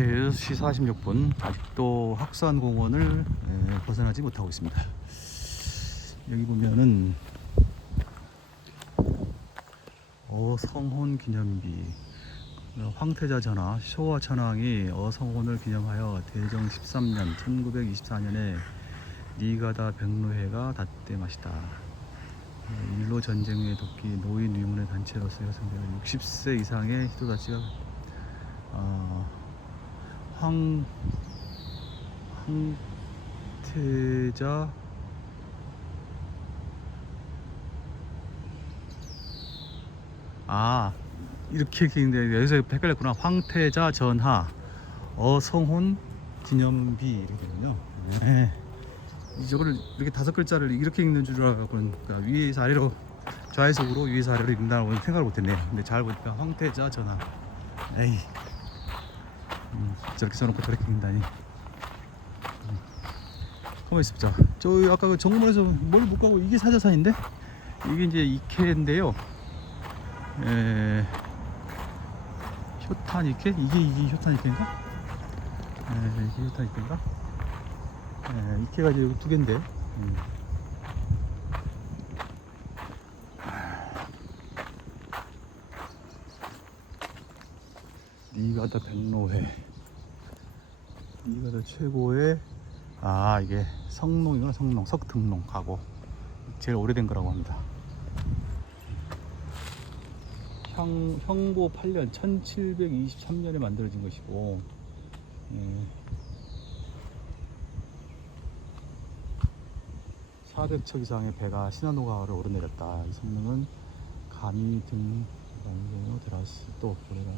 6시 46분 아직도 학산공원을 벗어나지 못하고 있습니다. 여기 보면은 어성혼 기념비, 황태자 전하 쇼와 천황이 어성혼을 기념하여 대정 13년 1924년에 니가다 백로회가 닷대 마시다. 일로 전쟁의 도끼 노인 위문의 단체로서 형성되는 60세 이상의 히토다치가 황태자 이렇게 있는데 여기서 헷갈렸구나. 황태자 전하 어성혼 기념비 이렇게 되군요. 네. 이거를 이렇게 5글자를 이렇게 읽는 줄 알고 그러니까 위에서 아래로 좌에서 우로 위에서 아래로 읽는다고 생각을 못했네요. 근데 잘 보니까 황태자 전하. 에이, 저렇게 써놓고 저렇게 읽는다니. 가만히 있어보자. 저 아까 그 정문에서 뭘 못 가고 이게 사자산인데 이게 이제 이케인데요. 효탄 이케? 이게 효탄 이케인가? 이게 효탄 이케인가? 이케가 이제 여기 2개인데. 니가다 백로회. 니가다 최고의 이게 성농이구나. 성농 석등농 가고 제일 오래된 거라고 합니다. 형보 8년 1723년에 만들어진 것이고 400척 이상의 배가 시나노가와를 오르내렸다. 이 성능은 가미 등 데라스 또 노래가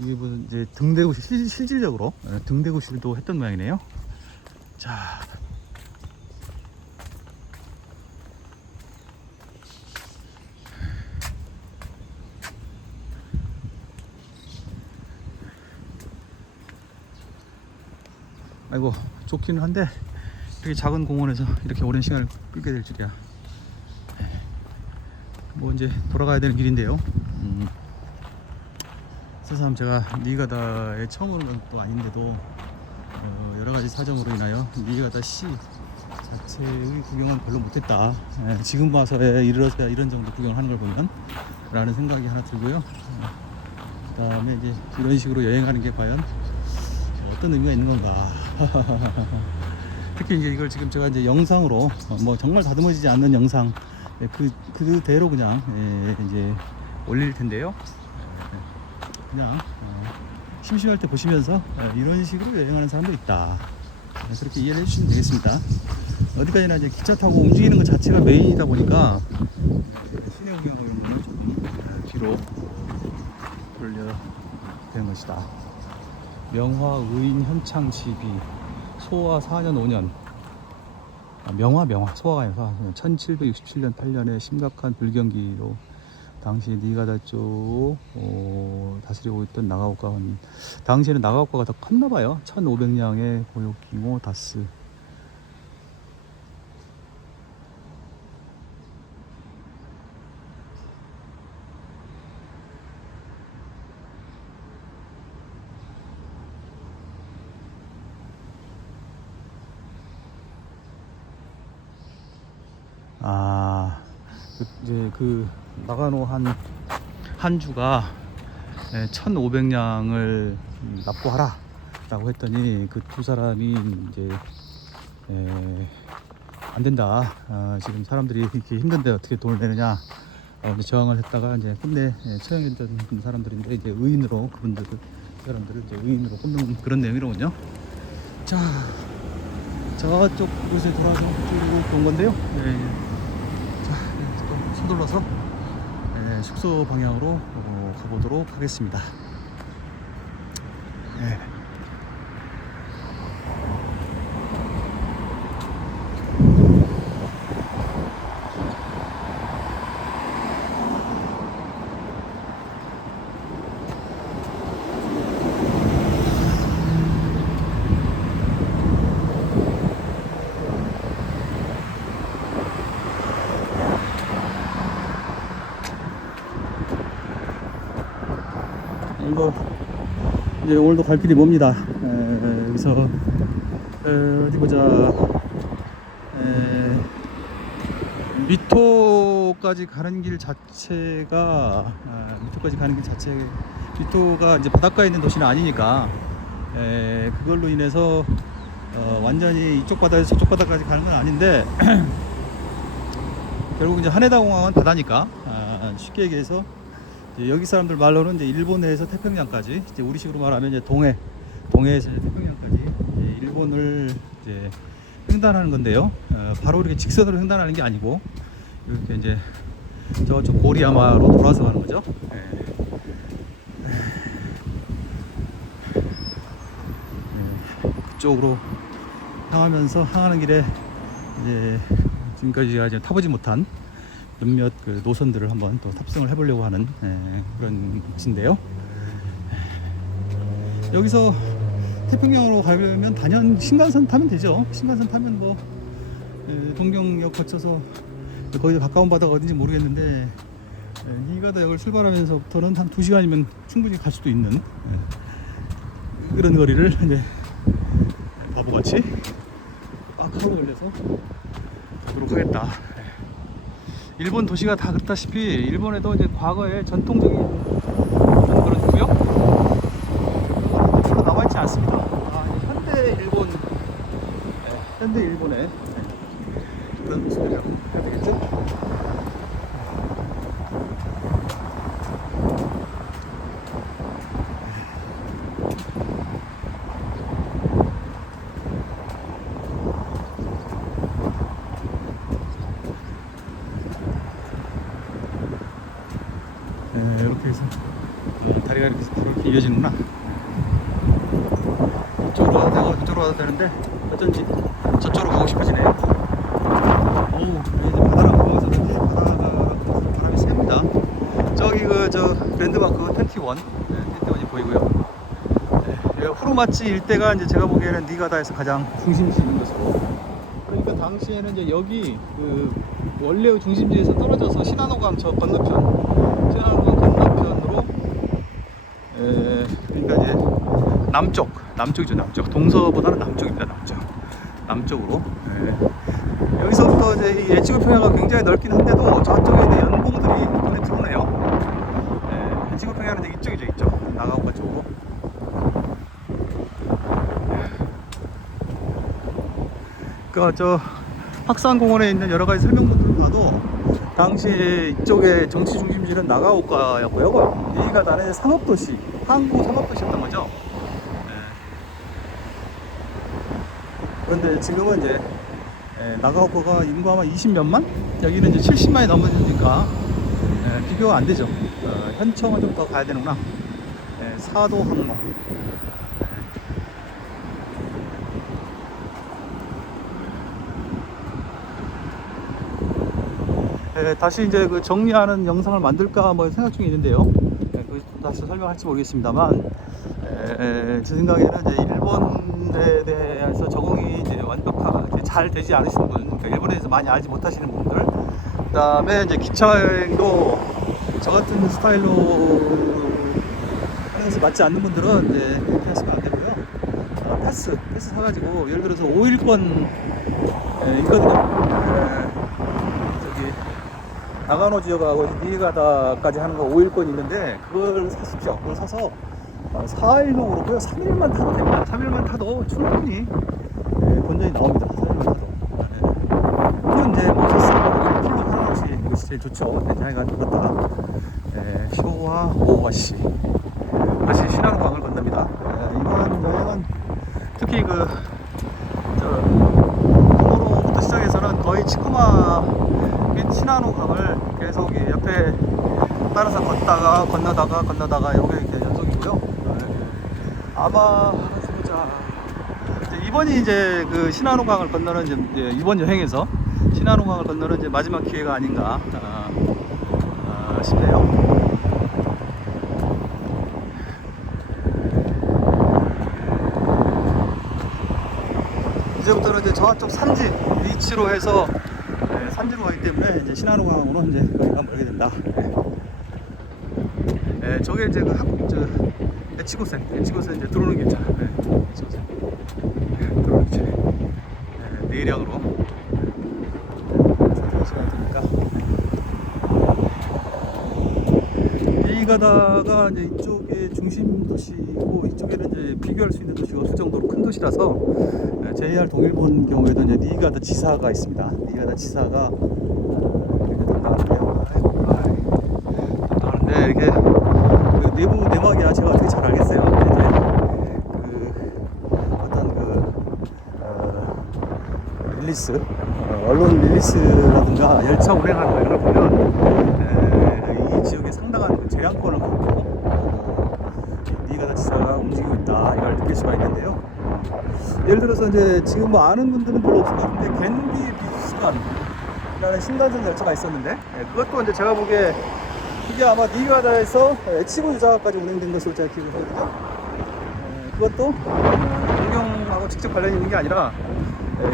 이게 무슨 이제 등대구실 실질적으로 등대구실도 했던 모양이네요. 자, 아이고 좋기는 한데 이렇게 작은 공원에서 이렇게 오랜 시간을 끌게 될 줄이야. 뭐 이제 돌아가야 되는 길인데요. 새삼 제가 니가다에 처음 오는 건 또 아닌데도 여러가지 사정으로 인하여 니가다 시 자체의 구경은 별로 못했다. 지금 와서야 이르러서야 이런 정도 구경을 하는 걸 보면 라는 생각이 하나 들고요. 그 다음에 이제 이런 식으로 여행하는 게 과연 어떤 의미가 있는 건가. 특히 이제 이걸 지금 제가 이제 영상으로 뭐 정말 다듬어지지 않는 영상 그대로 그냥 이제 올릴 텐데요. 그냥 심심할 때 보시면서 이런 식으로 여행하는 사람도 있다. 그렇게 이해를 해주시면 되겠습니다. 어디까지나 이제 기차 타고 움직이는 것 자체가 메인이다 보니까 시내 구경을 조금 뒤로 돌려 되는 것이다. 명화 의인 현창 지비 소화 4년 5년 명화 소화가 아니라 1767년 8년에 심각한 불경기로 당시 니가다 쪽 다스리고 있던 나가오카 당시에는 나가오카가 더 컸나봐요. 1500량의 고요기모 다스. 이제 그 나가노 한주가 1500량을 납부하라 라고 했더니 그 2사람이 이제 안 된다. 지금 사람들이 이렇게 힘든데 어떻게 돈을 내느냐. 저항을 했다가 이제 끝내 처형했던 사람들인데 이제 의인으로 그 사람들을 이제 의인으로 꽂는 그런 내용이로군요. 자, 저쪽 곳에 돌아서 쭉 본 건데요. 또 서둘러서 숙소 방향으로 가보도록 하겠습니다. 오늘도 갈 길이 멉니다. 여기서 어디 보자. 미토까지 가는 길 자체가 미토가 이제 바닷가에 있는 도시는 아니니까 그걸로 인해서 완전히 이쪽 바다에서 저쪽 바다까지 가는 건 아닌데 결국 이제 하네다 공항은 바다니까 쉽게 얘기해서 여기 사람들 말로는 이제 일본에서 태평양까지 이제 우리식으로 말하면 이제 동해에서 태평양까지 일본을 이제 횡단하는 건데요. 바로 이렇게 직선으로 횡단하는 게 아니고 이렇게 이제 저쪽 고리야마로 돌아서 가는 거죠. 그쪽으로 향하는 길에 이제 지금까지 제가 타보지 못한 몇몇 그 노선들을 한번 또 탑승을 해보려고 하는 그런 곳인데요. 여기서 태평양으로 가려면 단연 신간선 타면 되죠. 신간선 타면 뭐 동경역 거쳐서 거기서 가까운 바다가 어딘지 모르겠는데 니가다역을 출발하면서부터는 한 2시간이면 충분히 갈 수도 있는 그런 거리를 이제 바보같이 빡 하고 열려서 가도록 하겠다. 일본 도시가 다 그렇다시피 일본에도 이제 과거에 전통적인 그런 구역 별로 남아있지 않습니다. 현대 일본의 그런 모습이라고 해야 되겠죠? 이렇게 해서 다리가 이렇게 이어지는구나. 이쪽으로 와도 되는데 어쩐지 저쪽으로 가고 싶어지네요. 이제 바다랑 보면서 그런지 바람이 셉니다. 저기 저 랜드마크 21이 보이고요. 후루마치 일대가 이제 제가 보기에는 니가다에서 가장 중심지 있는 것으로. 그러니까 당시에는 이제 여기 그 원래의 중심지에서 떨어져서 시나노강 저 건너편으로 그러니까 이제 남쪽이죠. 동서보다는 남쪽입니다. 남쪽으로. 여기서부터 이제 이 에치고 평야가 굉장히 넓긴 한데도 저쪽에 있는 연봉들이 눈에 들어오네요. 에치고 평야는 이제 이쪽이죠. 이쪽 나가오카 쪽으로. 그러니까 저 확산공원에 있는 여러 가지 설명문들을 봐도 당시 이쪽에 정치 중심지는 나가오카였고요. 니가다는 상업도시, 항구 상업도시였던 거죠. 그런데 지금은 이제 나가오카가 인구 아마 20몇만? 여기는 이제 70만이 넘어지니까 비교가 안 되죠. 현청은 좀 더 가야 되는구나. 사도 항로. 다시 이제 그 정리하는 영상을 만들까 뭐 생각 중에 있는데요. 그것도 다시 설명할지 모르겠습니다만, 제 생각에는 이제 일본에 대해서 적응이 이제 완벽하게 잘 되지 않으시는 분, 그러니까 일본에 대해서 많이 알지 못하시는 분들, 그 다음에 이제 기차 여행도 저 같은 스타일로 하는 것이 맞지 않는 분들은 이제 그렇게 하시면 안 되고요. 패스 사가지고 예를 들어서 5일권 있거든요. 나가노 지역하고 니가다까지 하는 거 5일권 있는데 그걸 사십시오. 그걸 사서 4일도 그렇고요. 3일만 타도 됩니다. 3일만 타도 충분히 본전이 나옵니다. 3일만 타도. 그건 이제 뭐 패스하고 풀로 하는 것이 이것이 제일 좋죠. 자기가 그렇다. 쇼와 오와시 다시 시나노강을 건넙니다. 이번 여행은 특히 코모로부터 시작해서는 거의 치쿠마 및 시나노강을 계속 옆에 따라서 건너다가 여기 이렇게 연속이고요. 아마 이번이 이제 그 시나노강을 건너는 이제 이번 여행에서 시나노강을 건너는 이제 마지막 기회가 아닌가 싶네요. 이제부터는 이제 저쪽 산지 리치로 해서 산지로 가기 때문에 이제 시나노강으로 이제 거리가 멀게 된다. 저게 이제 그 한국 저 에치고센 이제 들어오는 게 있잖아. 에치고센 들어오는 길. 내일양으로 시간 되니까 이 가다가 이제 이쪽에 중심 도시고 이쪽에는 이제 비교할 수 있는 도시가 없을 정도로 큰 도시라서 JR 동일본 경우에도 이제 니가다 지사가 있습니다. 니가다 지사가 담당하는데 이게 그 내부 내막이야 제가 어떻게 잘 알겠어요. 근데 이제 그 어떤 릴리스 언론 릴리스라든가 열차 운행하는 거 이런 걸 보면 이 지역에 상당한 그 재량권을 갖고 니가다 지사가 움직이고 있다 이걸 느낄 수가 있는데요. 예를 들어서 이제 지금 뭐 아는 분들은 별로 없을 것 같은데 겐비 비스간이라는 신간선 열차가 있었는데 그것도 이제 제가 보기에 이게 아마 니가다에서 에치고 유자까지 운행된 것으로 제가 기억을 하거든요. 그것도 동경하고 직접 관련이 있는 게 아니라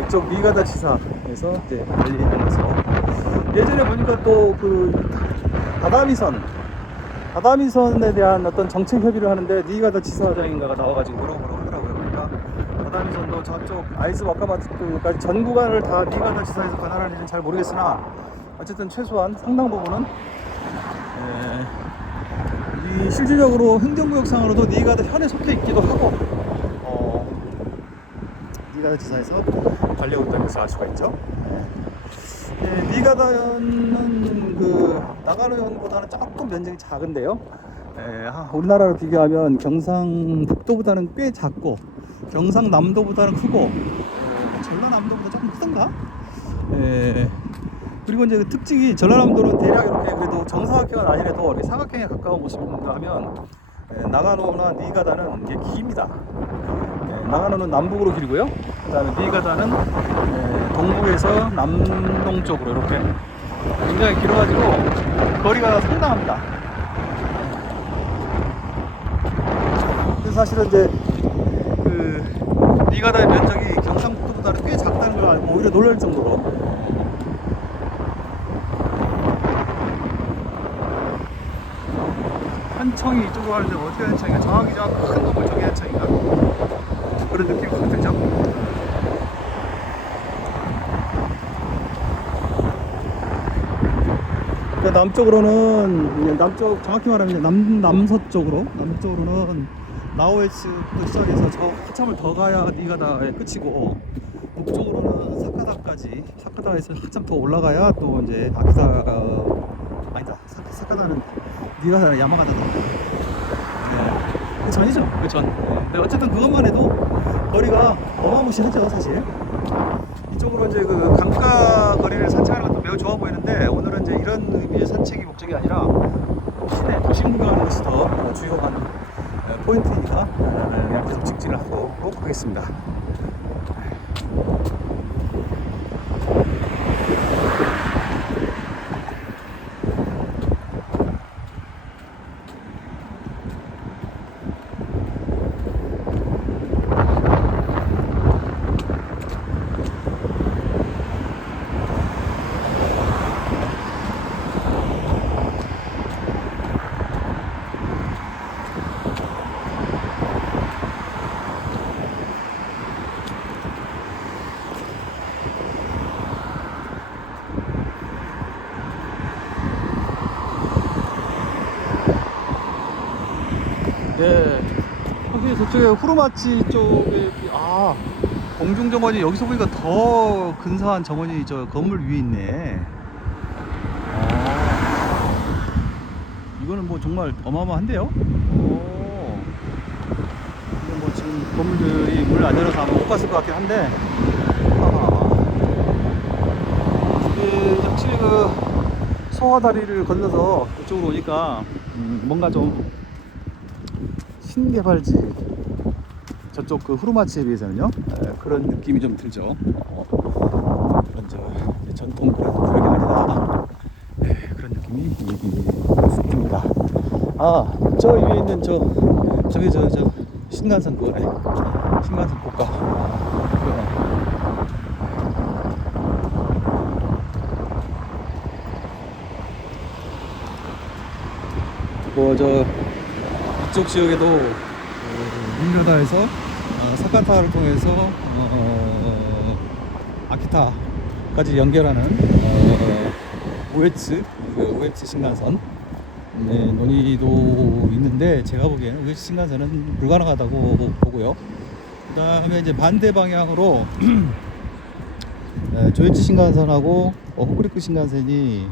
이쪽 니가다 지사에서 이제 관리하면서 예전에 보니까 또 그 다다미선에 대한 어떤 정책 협의를 하는데 니가다 지사장인가가 나와가지고 뭐라고 하더라고요. 그러니까 다다미선도 저쪽 아이스 와카마츠까지 전 구간을 다 니가다 지사에서 관할하는지는 잘 모르겠으나 어쨌든 최소한 상당 부분은 이 실질적으로 행정구역상으로도 니가다 현에 속해 있기도 하고 니가다 지사에서 관리하고 있다는 것을 알 수가 있죠. 니가다현은 그 나가노현보다는 조금 면적이 작은데요. 우리나라로 비교하면 경상북도보다는 꽤 작고 경상남도보다는 크고 전라남도보다 조금 크던가? 그리고 이제 그 특징이 전라남도는 대략 이렇게 그래도 정사각형은 아니래도 이렇게 사각형에 가까운 곳인가 하면 나가노나 니가다는 이게 깁니다. 나가노는 남북으로 길고요. 그 다음에 니가다는 동북에서 남동쪽으로 이렇게 굉장히 길어가지고 거리가 상당합니다. 그래서 사실은 이제 그 니가다의 면적이 경상북도보다는 꽤 작다는 걸 알고 오히려 놀랄 정도로 한청이 이쪽으로 가는데 어떻게 한청인가 정확히 큰 놈을 저기 한청인가 그런 느낌이 확 들죠. 남쪽으로는 정확히 말하면 남서쪽으로는 나오에츠부터 시작해서 저 한참을 더 가야 니가다의 끝이고 북쪽으로는 사카다에서 한참 더 올라가야 또 이제 아키다 아니다 사카다는 니가다는 야마가다다. 그 전이죠. 그 전. 근데 어쨌든 그것만 해도 거리가 어마무시하죠 사실. 이쪽으로 이제 그 강가 거리를 산책하는 것도 매우 좋아 보이는데 오늘은 이제 이런 의미의 산책이 목적이 아니라 시내 도심 구경하는 것이 더 주요한 포인트이니까 그냥 계속 직진을 하도록 하겠습니다. 여기 저쪽에 후르마치 쪽에 공중정원이 여기서 보니까 더 근사한 정원이 저 건물 위에 있네. 이거는 뭐 정말 어마어마한데요. 이건 뭐 지금 건물들이 문을 안 열어서 아마 못 갔을 것 같긴 한데 이게 확실히 그 소화다리를 건너서 이쪽으로 오니까 뭔가 좀 신개발지 저쪽 그 후르마치에 비해서는요 그런 느낌이 좀 들죠. 그런 전통 그런 구역이 아니다. 그런 느낌이 듭니다. 저 위에 있는 저기 저 신간선 그거네. 신간선 고가. 뭐 저 이쪽 지역에도 닐로다에서 사카타를 통해서 아키타까지 연결하는 OH 신간선 논의도 있는데, 제가 보기에는 OH 신간선은 불가능하다고 보고요. 그 다음에 이제 반대 방향으로 조이치 신간선하고 호쿠리쿠 신간센이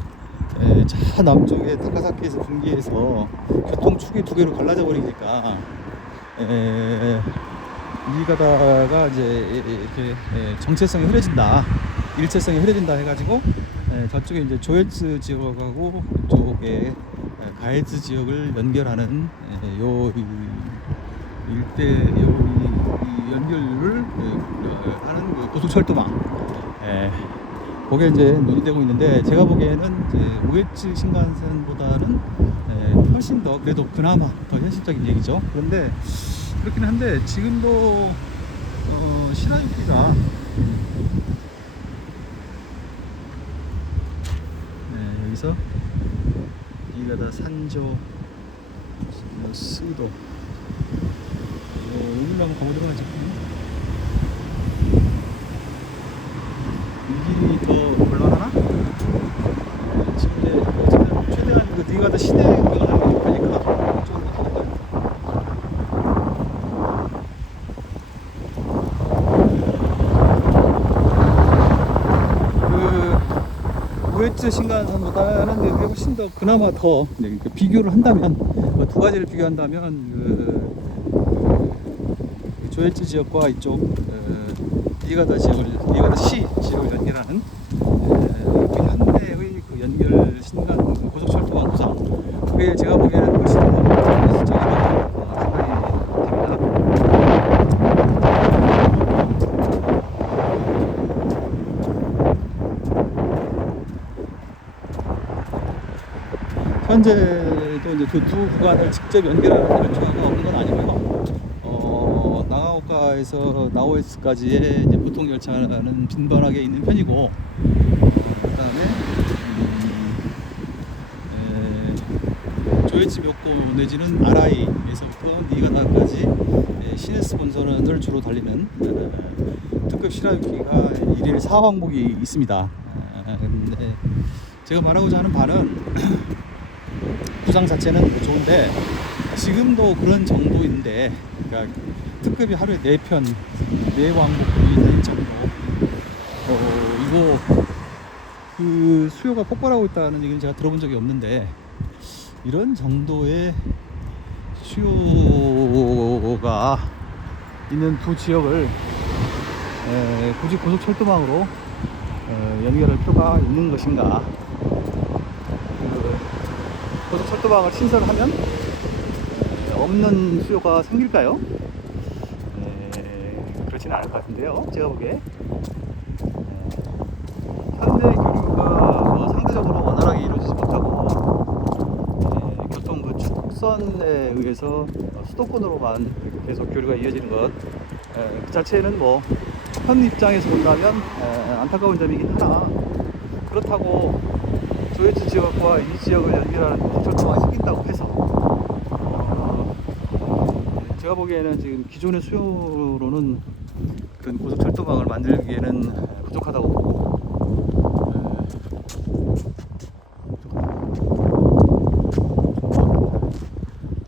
저 남쪽에 타카사키에서 분기해서 교통축이 두 개로 갈라져 버리니까 니가다가 이제 이렇게 정체성이 흐려진다, 일체성이 흐려진다 해가지고 저쪽에 이제 조에츠 지역하고 이쪽에 가에츠 지역을 연결하는 요 일대 요 연결을 하는 그 고속철도망, 그게 이제 논의되고 있는데, 제가 보기에는 이제 우에츠 신간센보다는 훨씬 더, 그래도 그나마 더 현실적인 얘기죠. 그런데 그렇긴 한데, 지금도 시라유키가 여기서 이가다 산조 스도 여기로 한번 가보도록 하죠. 이 길이 더 곤란하나? 지금 이제 어쨌든 최대한 그 니가다 시내가 가니까 이쪽으로 가볼까요? 그 우에츠 신간선보다는 여기 훨씬 더, 그나마 더 비교를 한다면, 두 가지를 비교한다면 조엘츠 지역과 이쪽 니가다 시 지역을 연결하는 현대의 그 연결 신간 고속철도망 구상, 그게 제가 보기에는 훨씬 더 현실적이라고 생각이 됩니다. 현재도 이제 그 두 구간을 직접 연결하는 열차가 없는 건 아니고요. 나가오카에서 나오에스까지의 이제 보통 열차는 빈번하게 있는 편이고, 그다음에 조에치 묘코 내지는 아라이에서부터 니가다까지 시내스 본선을 주로 달리는 특급 시라유키가 일일 4항목이 있습니다. 근데 제가 말하고자 하는 바는 구상 자체는 좋은데, 지금도 그런 정도인데, 그러니까 특급이 하루에 4편 4항목이 되는 정도, 이거 그 수요가 폭발하고 있다는 얘기는 제가 들어본 적이 없는데, 이런 정도의 수요가 있는 두 지역을 굳이 고속철도망으로 연결할 필요가 있는 것인가? 고속철도망을 신설하면 없는 수요가 생길까요? 그렇지는 않을 것 같은데요, 제가 보기에. 현대 교류가 상대적으로 원활하게 이루어지지 못하고 교통 그 축선에 의해서 수도권으로만 계속 교류가 이어지는 것, 그 자체는 뭐 현 입장에서 본다면 안타까운 점이긴 하나, 그렇다고 조에츠 지역과 이 지역을 연결하는 고속철도망이 생긴다고 해서 제가 보기에는 지금 기존의 수요로는 그런 고속철도망을 만들기에는 부족하다고 보고,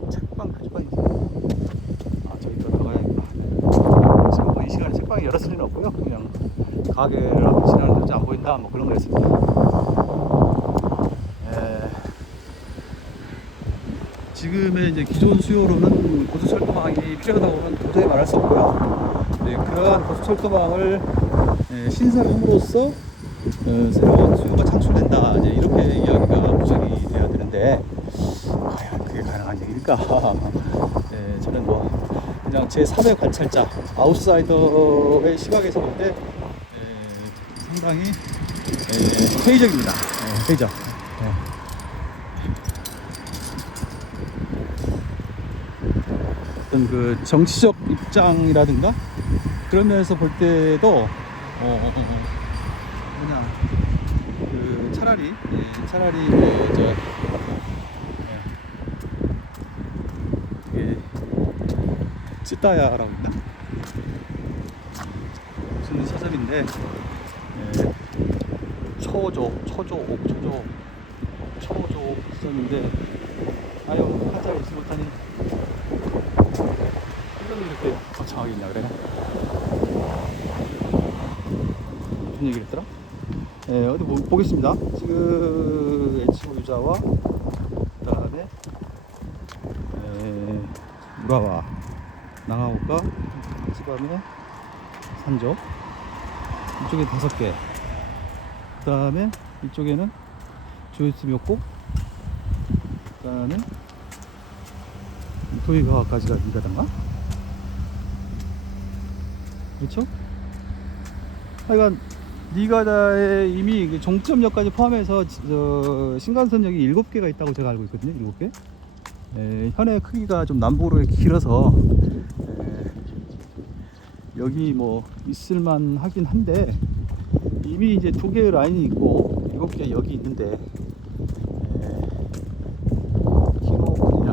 책방이지. 저기 또 나가야겠다. 지금 뭐 이 시간에 책방이 열었을 리는 없고요. 그냥 가게를 지나는데 안 보인다, 뭐 그런 거였습니다. 지금의 이제 기존 수요로는 고속철도망이 필요하다고는 도저히 말할 수 없고요. 그러한 고속철도망을 신설함으로써 새로운 수요가 창출된다, 이제 이렇게 이야기가 구성이 돼야 되는데, 과연 그게 가능한 얘기일까? 저는 뭐 그냥 제 3의 관찰자, 아웃사이더의 시각에서 볼 때 상당히 회의적입니다. 회의적. 어떤 그 정치적 입장이라든가 그런 면에서 볼 때도 그냥 그 차라리 쯔따야라고 있나? 무슨 서점인데 초조 서점인데 아유 한자 읽지 못하니 이런 이렇게 거창하게 있나 그래? 무슨 얘기를 했더라? 어디 보겠습니다. 지금 H호 유자와 그 다음에 우라와 나가오카 츠바메 산조 이쪽에 5개 그 다음에 이쪽에는 조이스 묘코 그 다음에 도이가와까지가 니가단가? 그렇죠? 하여간 니가다에 이미 그 종점역까지 포함해서 신간선역이 7개가 있다고 제가 알고 있거든요. 7개. 현의 크기가 좀 남북으로 길어서 여기 뭐 있을만 하긴 한데 이미 이제 2개의 라인이 있고 7개 여기 있는데 키노쿠냐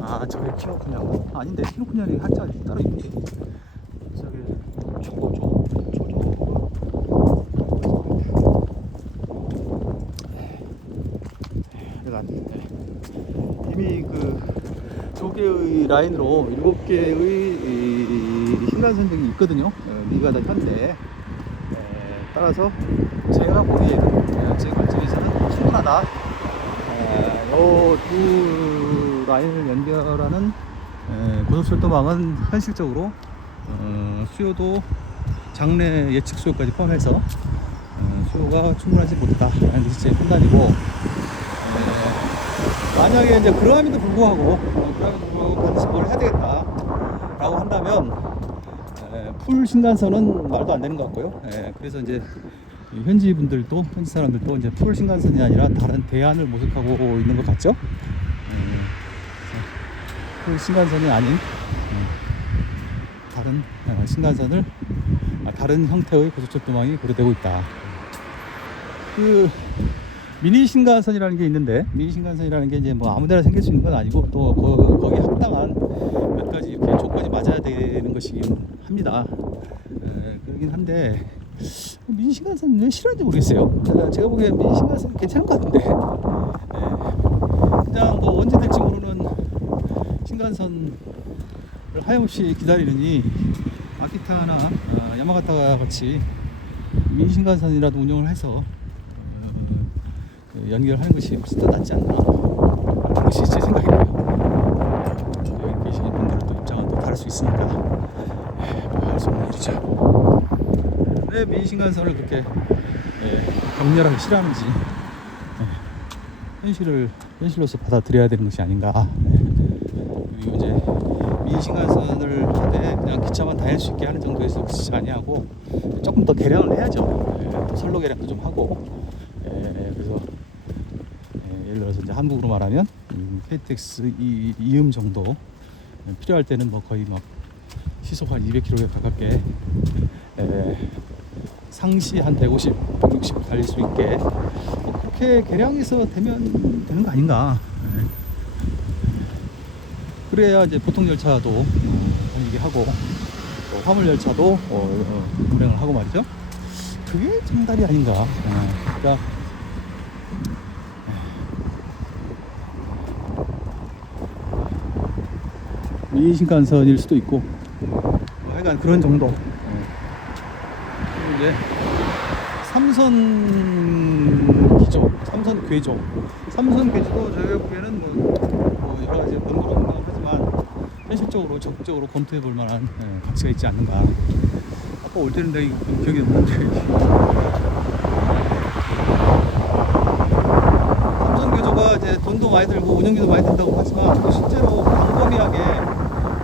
아 저게 키노쿠냐고? 아닌데 키노쿠냐는 한자가 따로 있는데 저기 초조 이미 그 2개의 라인으로 7개의 신간선역이 있거든요. 니가다 현대. 따라서 제가 보기에는 제 관점에서는 충분하다. 이 두 라인을 연결하는 고속철도망은 현실적으로 수요도 장래 예측 수요까지 포함해서 수요가 충분하지 못하다 라는 것이 제 판단이고, 만약에 이제 그러함에도 불구하고 반드시 뭘 해야 되겠다 라고 한다면 풀 신간선은 말도 안 되는 것 같고요. 그래서 이제 현지 분들도, 현지 사람들도 이제 풀 신간선이 아니라 다른 대안을 모색하고 있는 것 같죠. 풀 신간선이 아닌 다른 신간선을 다른 형태의 고속철도망이 고려되고 있다. 그 미니 신간선이라는 게 있는데, 미니 신간선이라는 게 이제 뭐 아무데나 생길 수 있는 건 아니고 또 거기에 합당한 몇 가지 이렇게 조건이 맞아야 되는 것이긴 합니다. 그러긴 한데 미니 신간선 왜 싫어하는지 모르겠어요. 제가 보기엔 미니 신간선 괜찮은 것 같은데 그냥 뭐 언제 될지 모르는 신간선을 하염없이 기다리느니 아키타나 야마가타 같이 미니 신간선이라도 운영을 해서 연결하는 것이 훨씬 더 낫지 않나, 그것이 제 생각이에요. 여기 계시는 분들은 또 입장은 또 다를 수 있으니까 할 수 없는 일이죠. 왜 미니신간선을 그렇게 격렬하게 싫어하는지 현실로서 받아들여야 되는 것이 아닌가. 그리고 이제 미니신간선을 하되 그냥 기차만 다닐 수 있게 하는 정도에서 그치지 아니하고 조금 더 개량을 해야죠. 또 선로 개량도 좀 하고. 그래서 예를 들어서 이제 한국으로 말하면 KTX 이음 정도 필요할 때는 뭐 거의 막 시속 한 200km에 가깝게 상시 한 150, 160 달릴 수 있게 뭐 그렇게 개량해서 되면 되는 거 아닌가. 그래야 이제 보통 열차도 다니게 하고 또 화물 열차도 운행을 하고 말이죠. 그게 정답이 아닌가. 그러니까 미니 신간선일 수도 있고 하여간 그런 정도. 그리고 이제 삼선 기조, 삼선 궤조, 삼선 궤조도 저희가 보기에는 뭐 여러 가지 번거로운 건 하지만 현실적으로 적극적으로 검토해 볼 만한 가치가 있지 않는가. 아까 올 때는 내가 기억이 없는데 삼선 궤조가 이제 돈도 많이 들고 운영비도 많이 든다고 하지만 실제로 광범위하게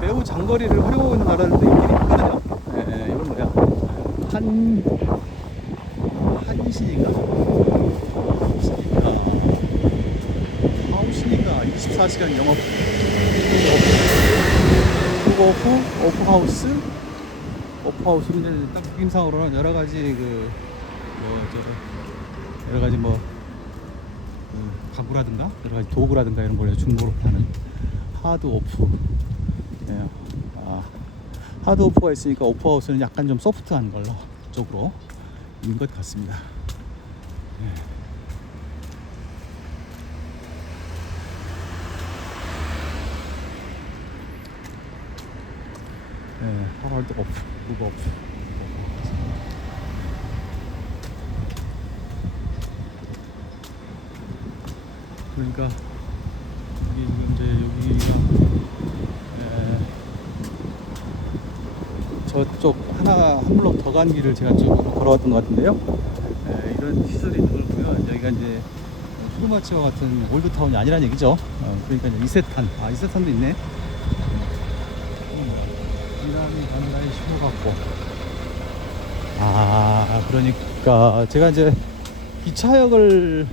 매우 장거리를 활용하고 있는 나라들도 있긴 있거든요. 이건 뭐야? 한신인가? 하우신인가? 24시간 영업 오프하우스? 오프하우스로 이제 딱 느낌상으로는 여러 가지 여러 가지 가구라든가 여러 가지 도구라든가 이런 걸 중고로 파는 하드 오프. 예. 하드 오프가 있으니까 오프하우스는 약간 좀 소프트한 걸로 쪽으로 있는 것 같습니다. 하드 오프, 무브 오프. 그러니까 여기 지금 이제 여기가 저쪽 한 블록 더 간 길을 제가 쭉 걸어왔던 것 같은데요. 이런 시설이 있는 걸 보면 여기가 이제 푸르마치와 같은 올드타운이 아니란 얘기죠. 그러니까 이제 이세탄도 있네. 이란이 반다이 신호 같고. 그러니까 제가 이제 기차역을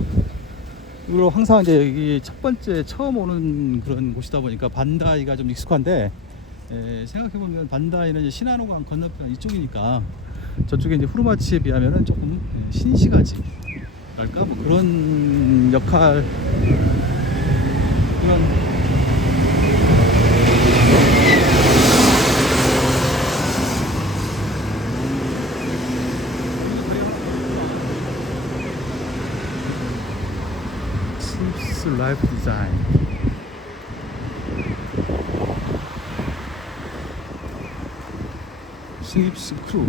으로 항상 이제 여기 첫 번째 처음 오는 그런 곳이다 보니까 반다이가 좀 익숙한데, 생각해보면 반다이는 이제 시나노강 건너편 이쪽이니까 저쪽에 이제 후르마치에 비하면은 조금 신시가지 랄까 뭐 그런 역할, 그런 스닙스 라이프 디자인. 스닙스 크루.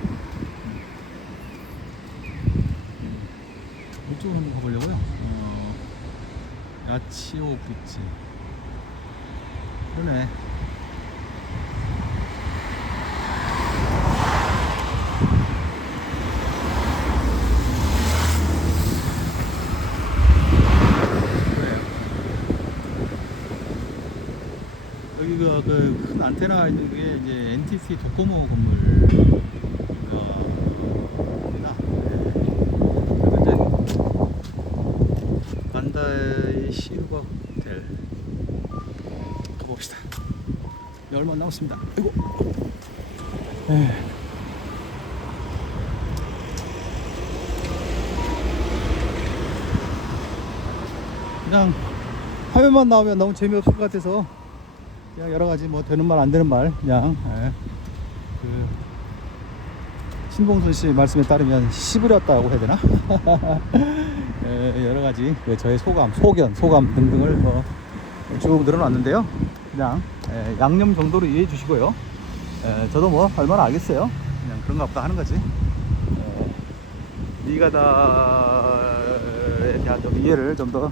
이쪽으로 한번 가보려고요. 야치오 브릿지. 그러네. 여기가 그 큰 안테나 있는 게 이제 NTT 도코모 건물입니다. 그리고 이제 반다이 시루바 호텔 가봅시다. 얼마 남았습니다. 아이고. 그냥 화면만 나오면 너무 재미없을 것 같아서 그냥 여러 가지 뭐 되는 말 안 되는 말 그냥 그 신봉선 씨 말씀에 따르면 씹으렸다고 해야 되나? 여러 가지 저의 소감, 소감 등등을 뭐 쭉 늘어놨는데요. 그냥 양념 정도로 이해해 주시고요. 저도 뭐 얼마나 알겠어요. 그냥 그런가 보다 하는 거지. 니가다에 대한 좀 이해를 좀 더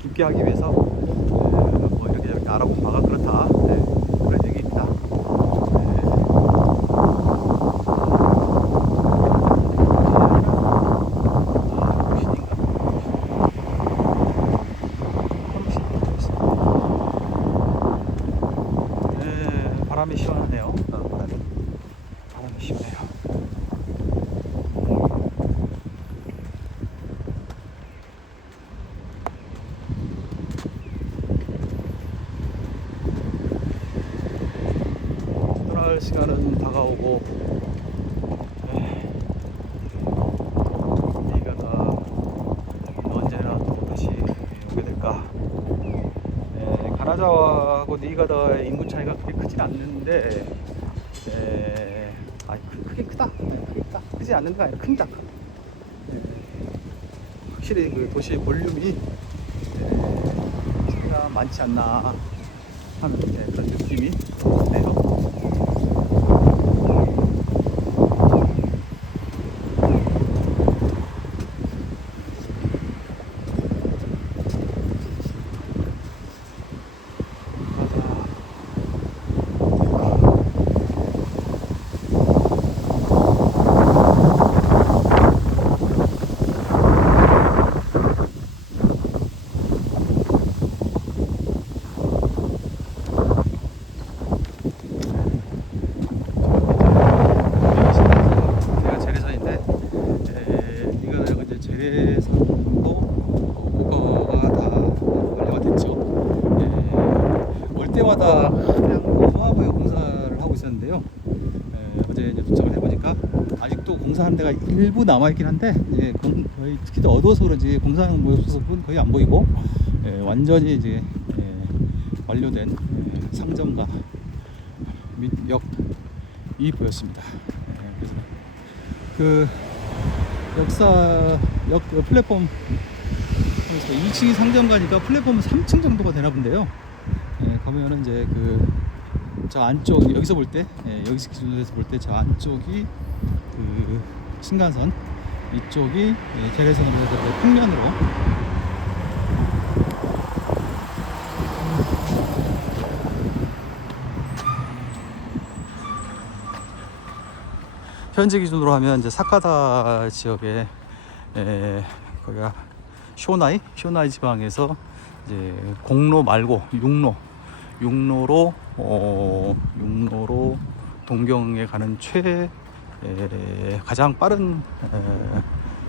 깊게 하기 위해서 뭐 이렇게 알아본 바가 그렇다. 그런 얘기입니다. 바람이 시원하네요. 바람이 시원해요. 떠날 시간은 다가오고, 네가 다 언제나 또 다시 오게 될까. 가나자하고 니가다의 인구 차이가 그렇게 크진 않는데, 크긴 크다. 크지 않는 게 아니라 큽니다. 확실히 그 도시의 볼륨이 차이가 많지 않나 하는 그런 느낌이 드네요. 때마다 그냥 어마어마하게 공사를 하고 있었는데요. 어제 이제 도착을 해보니까 아직도 공사하는 데가 일부 남아있긴 한데 거의 특히 더 어두워서 그런지 공사하는 모습은 거의 안 보이고 완전히 이제 완료된 상점가 및 역이 보였습니다. 그래서 그 역사역 플랫폼 2층이 상점가니까 플랫폼은 3층 정도가 되나 본데요. 가면은 이제 저 안쪽 여기서 볼 때, 여기서 기준으로 해서 볼 때 저 안쪽이 그 신간선, 이쪽이 계례선으로 해서 평면으로 현재 기준으로 하면 이제 사카다 지역에 거기가 쇼나이 지방에서 이제 공로 말고 육로로 동경에 가는 가장 빠른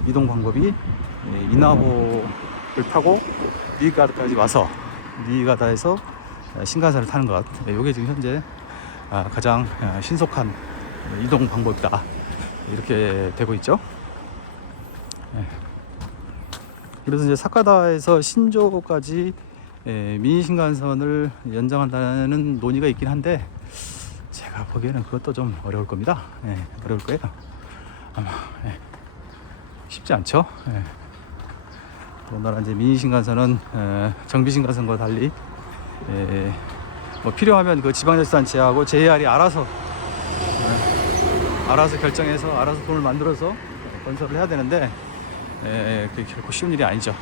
이동 방법이 이나호를 타고 니이가다까지 와서 니이가다에서 신간선을 타는 것. 이게 지금 현재 가장 신속한 이동 방법이다, 이렇게 되고 있죠. 그래서 이제 사카다에서 신조까지 미니 신간선을 연장한다는 논의가 있긴 한데, 제가 보기에는 그것도 좀 어려울 겁니다. 어려울 거예요. 아마 쉽지 않죠. 더군다나 이제 미니 신간선은 정비 신간선과 달리 뭐 필요하면 그 지방자치단체하고 JR이 알아서 결정해서 알아서 돈을 만들어서 건설을 해야 되는데, 그게 결코 쉬운 일이 아니죠.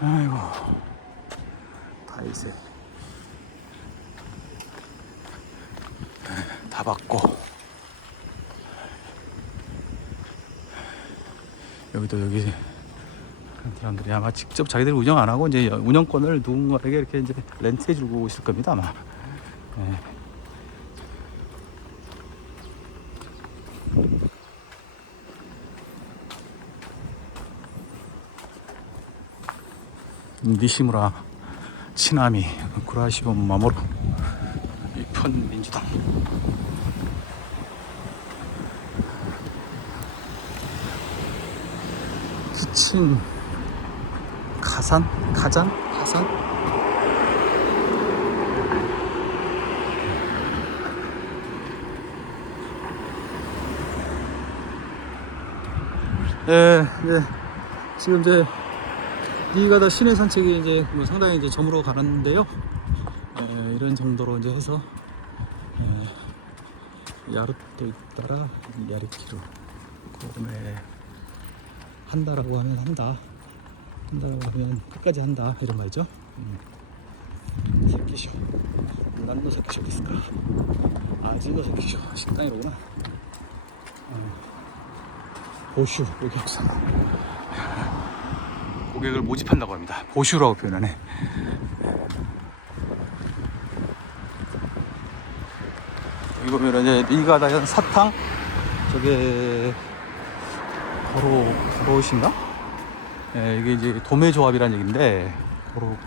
아이고, 다이세 다 받고, 여기 사람들이 아마 직접 자기들이 운영 안 하고 이제 운영권을 누군가에게 이렇게 이제 렌트해 주고 있을 겁니다, 아마. 니시무라 치나미 구라시오 마모루 이편 민주당. 키친 가산. 지금 이제 니이가다 시내 산책이 이제 상당히 이제 저물어 가는데요. 이런 정도로 이제 해서 야르토 있다라 야리키로 그다음에 한다라고 하면 한다라고 하면 끝까지 한다, 이런 말이죠. 사키쇼 난노 사키쇼 데스까, 아즈노 사키쇼 식당이로구나. 보슈, 여기 역사 고객을 모집한다고 합니다. 보슈라고 표현하네. 여기 보면 이제 니이가다현 사탕, 저게 고로시인가? 이게 이제 도매조합이라는 얘기인데,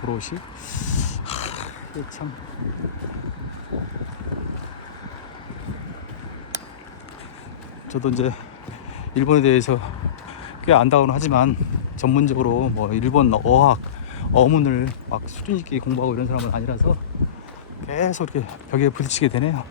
고로시. 이게 참 저도 이제 일본에 대해서 꽤 안다고는 하지만, 전문적으로 뭐 일본 어문을 막 수준 있게 공부하고 이런 사람은 아니라서 계속 이렇게 벽에 부딪히게 되네요.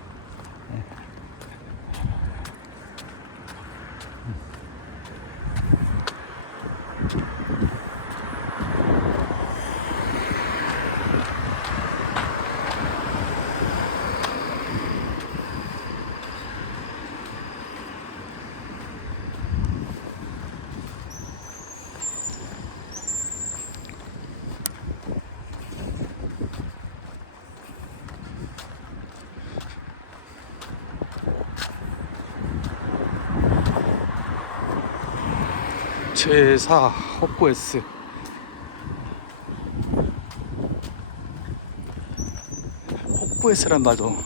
제4 홋쿠에스. 홋쿠에스란 말도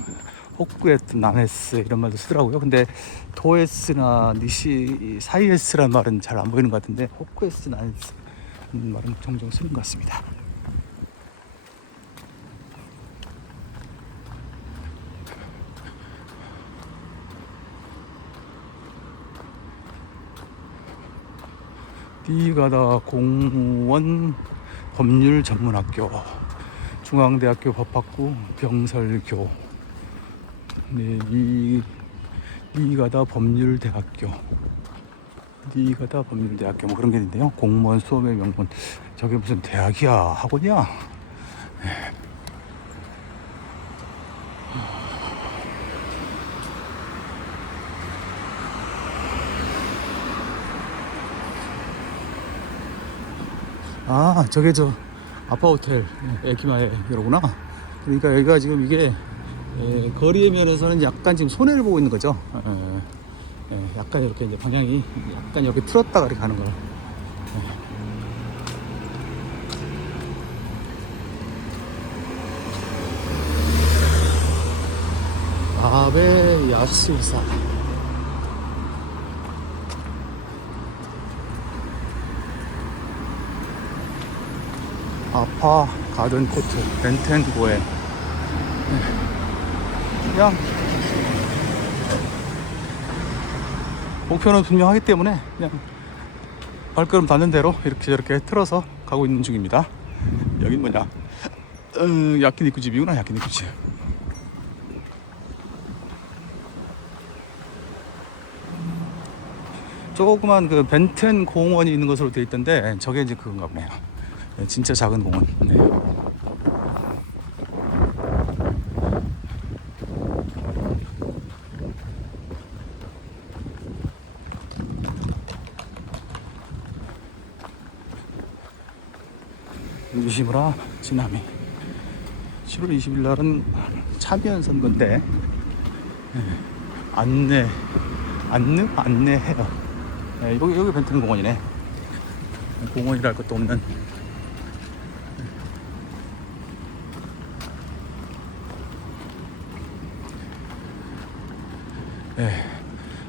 홋쿠에스, 남에스 이런 말도 쓰더라고요. 근데 도에스나 니시 사이에스란 말은 잘 안 보이는 것 같은데, 홋쿠에스, 남에스 말은 종종 쓰는 것 같습니다. 니가다 공무원 법률 전문학교, 중앙대학교 법학부 병설교, 네, 니가다 법률대학교, 니가다 법률대학교 뭐 그런 게 있는데요. 공무원 수업의 명분. 저게 무슨 대학이야, 학원이야? 아, 저게 저 아파호텔 에키마에 이러구나. 그러니까 여기가 지금 이게 거리의 면에서는 약간 지금 손해를 보고 있는 거죠. 약간 이렇게 이제 방향이 약간 이렇게 틀었다가 이렇게 가는 거예요. 아베 야스우사. 아파 가든 코트 벤텐 고에. 그냥 목표는 분명하기 때문에 그냥 발걸음 닿는 대로 이렇게 저렇게 틀어서 가고 있는 중입니다. 여긴 뭐냐, 야키니쿠 집이구나. 야키니쿠 집. 조그만 그 벤텐 공원이 있는 것으로 되어 있던데 저게 이제 그건가 보네요. 진짜 작은 공원. 네. 유시무라 지나미. 7월 20일 날은 참여연 선거인데 안내해요. 여기 벤튼 공원이네. 공원이랄 것도 없는.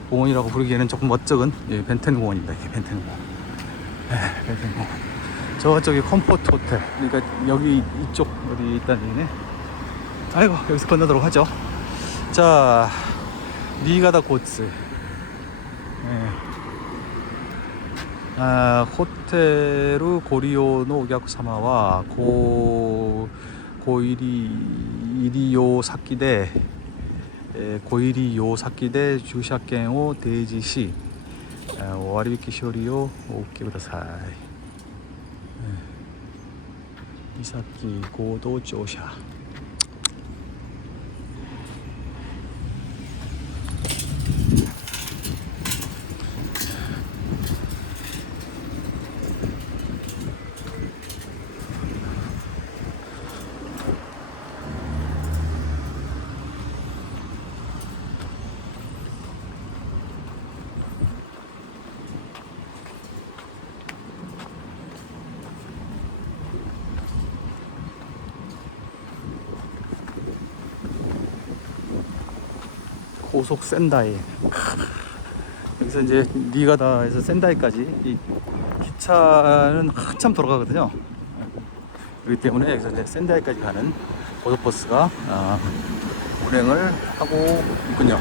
공원이라고 부르기에는 조금 멋쩍은 벤텐 공원입니다. 이게 벤텐 공원. 벤텐 공원. 저쪽이 컴포트 호텔. 그러니까 여기 이쪽 어디 있다는 얘기네. 아이고, 여기서 건너도록 하죠. 자, 니가다 고츠. 호테루 고리오노 오갸쿠 사마와 고이리요 사키데 고이리요 사키데 주샤켄を 提示し割引処理をお受けください。三崎合同庁舎。고속 센다이. 여기서 이제 니가다에서 센다이까지 이 기차는 한참 돌아가거든요. 그렇기 때문에 여기서 이제 센다이까지 가는 고속버스가 운행을 하고 있군요.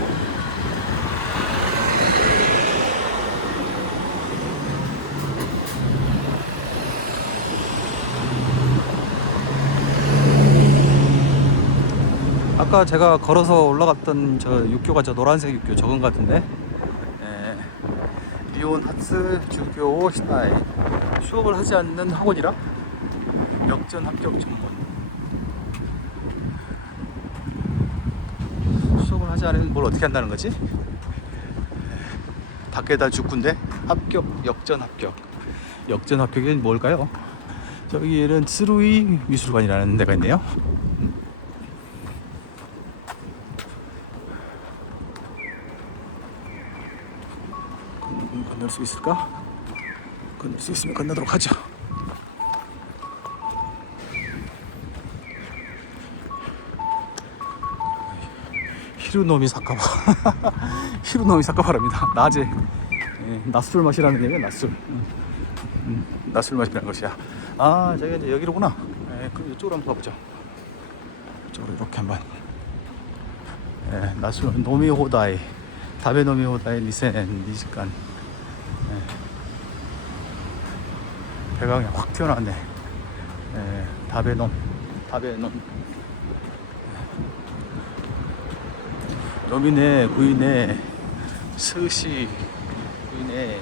아까 제가 걸어서 올라갔던 저 육교가 저 노란색 육교 저건 같은데, 리온 하츠 주교 시나이. 수업을 하지 않는 학원이라 역전 합격 전문. 수업을 하지 않으면 뭘 어떻게 한다는 거지? 다케다 주쿠인데 합격, 역전 합격. 역전 합격이 뭘까요? 저기에는 츠루이 미술관이라는 데가 있네요. 건널 수 있을까? 건널 수 있으면 건너도록 하죠. 히루노미 사카바. 히루노미 사카바랍니다. 낮에 낮술 마시라는 얘기야. 낮술. 낮술 마시라는 것이야. 아, 저기 이제 여기로구나. 그럼 이쪽으로 한번 가보죠. 이쪽으로 이렇게 한번. 낮술 노미호다이 다베노미호다이 리센 니시간. 배가 그냥 확 튀어나왔네. 다베논. 노미네 구이네 스시 구이네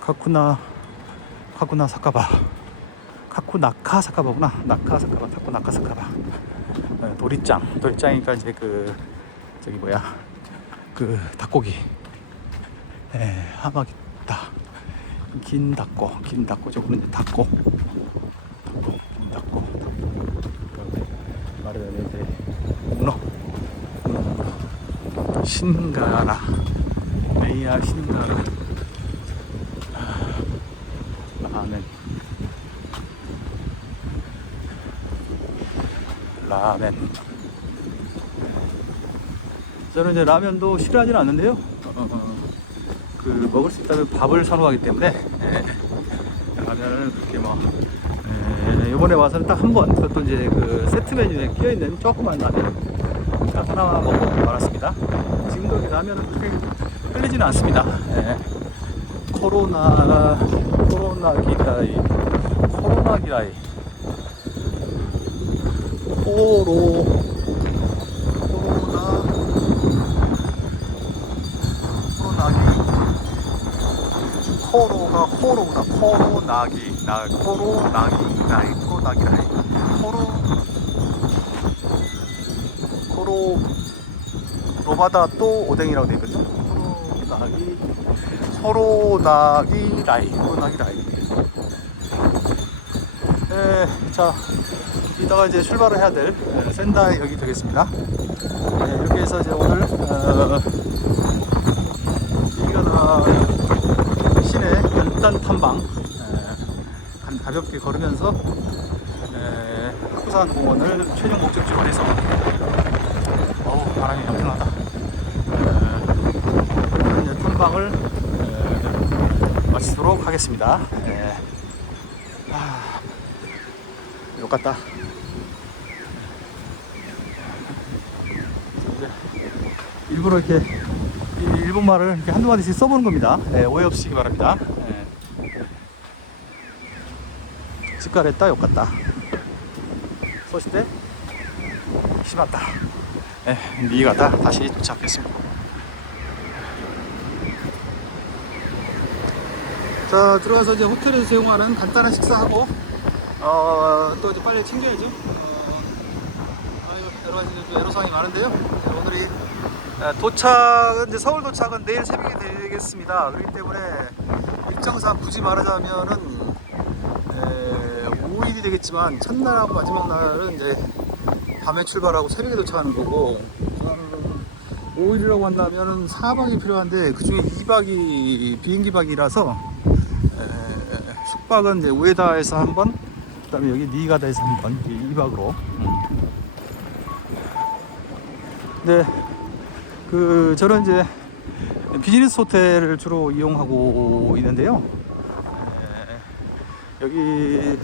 카쿠나 사카바 카쿠나카 사카바구나. 나카 사카바 카쿠나카 사카바. 도리짱이니까 이제 그 저기 뭐야 그 닭고기. 하마기다 긴 닭고 저거는 이제 닭고 마르네데 문어 신가라 메이야 신가라 라멘. 저는 이제 라면도 싫어하지는 않는데요. 그 먹을 수 있다면 밥을 선호하기 때문에 라면을 그렇게 뭐 이번에 와서는 딱 한 번 그것도 이제 그 세트 메뉴에 끼어 있는 조그만 라면 딱 하나 먹고 말았습니다. 지금도 이렇게 라면은 그렇게 끌리지는 않습니다. 코로나기라이 로마다 또 오뎅이라고 되어 있거든요. 코로나기라이. 자, 이따가 이제 출발을 해야 될 센다이역이 되겠습니다. 이렇게 해서 이제 오늘 이가다 시내 연단 탐방 가볍게 걸으면서 하쿠산 공원을 최종 목적지로 해서 바람이 엄청나다. 이제 탐방을 마치도록 하겠습니다. 요 같다. 일부러 이렇게 일본말을 이렇게 한두 마디씩 써보는 겁니다. 오해 없으시기 바랍니다. 스카레타 요 같다. 소시대 시마다. 니가다 다시 도착했습니다. 자, 들어가서 이제 호텔에서 제공하는 간단한 식사하고 또 이제 빨리 챙겨야죠. 여러 가지 애로사항이 많은데요. 오늘이 도착은 이제 서울 도착은 내일 새벽에 되겠습니다. 그렇기 때문에 일정상 굳이 말하자면은 5일이 되겠지만 첫날하고 마지막 날은 이제 밤에 출발하고 새벽에 도착하는 거고, 5일이라고 한다면은 4박이 필요한데 그 중에 2박이 비행기박이라서 숙박은 이제 우에다에서 한 번, 그 다음에 여기 니가다에서 한 번, 2박으로. 네, 저는 이제 비즈니스 호텔을 주로 이용하고 있는데요. 여기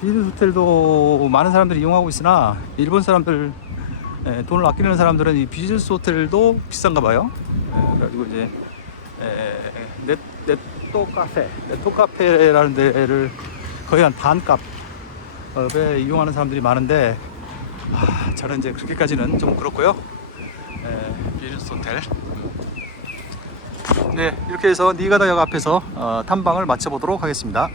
비즈니스 호텔도 많은 사람들이 이용하고 있으나 일본 사람들, 돈을 아끼는 사람들은 이 비즈니스 호텔도 비싼가 봐요. 그래가지고 이제 네토 카페라는 데를 거의 한 반값에 이용하는 사람들이 많은데, 저는 이제 그렇게까지는 좀 그렇고요. 비즈니스 호텔. 네, 이렇게 해서 니가다역 앞에서 탐방을 마쳐보도록 하겠습니다.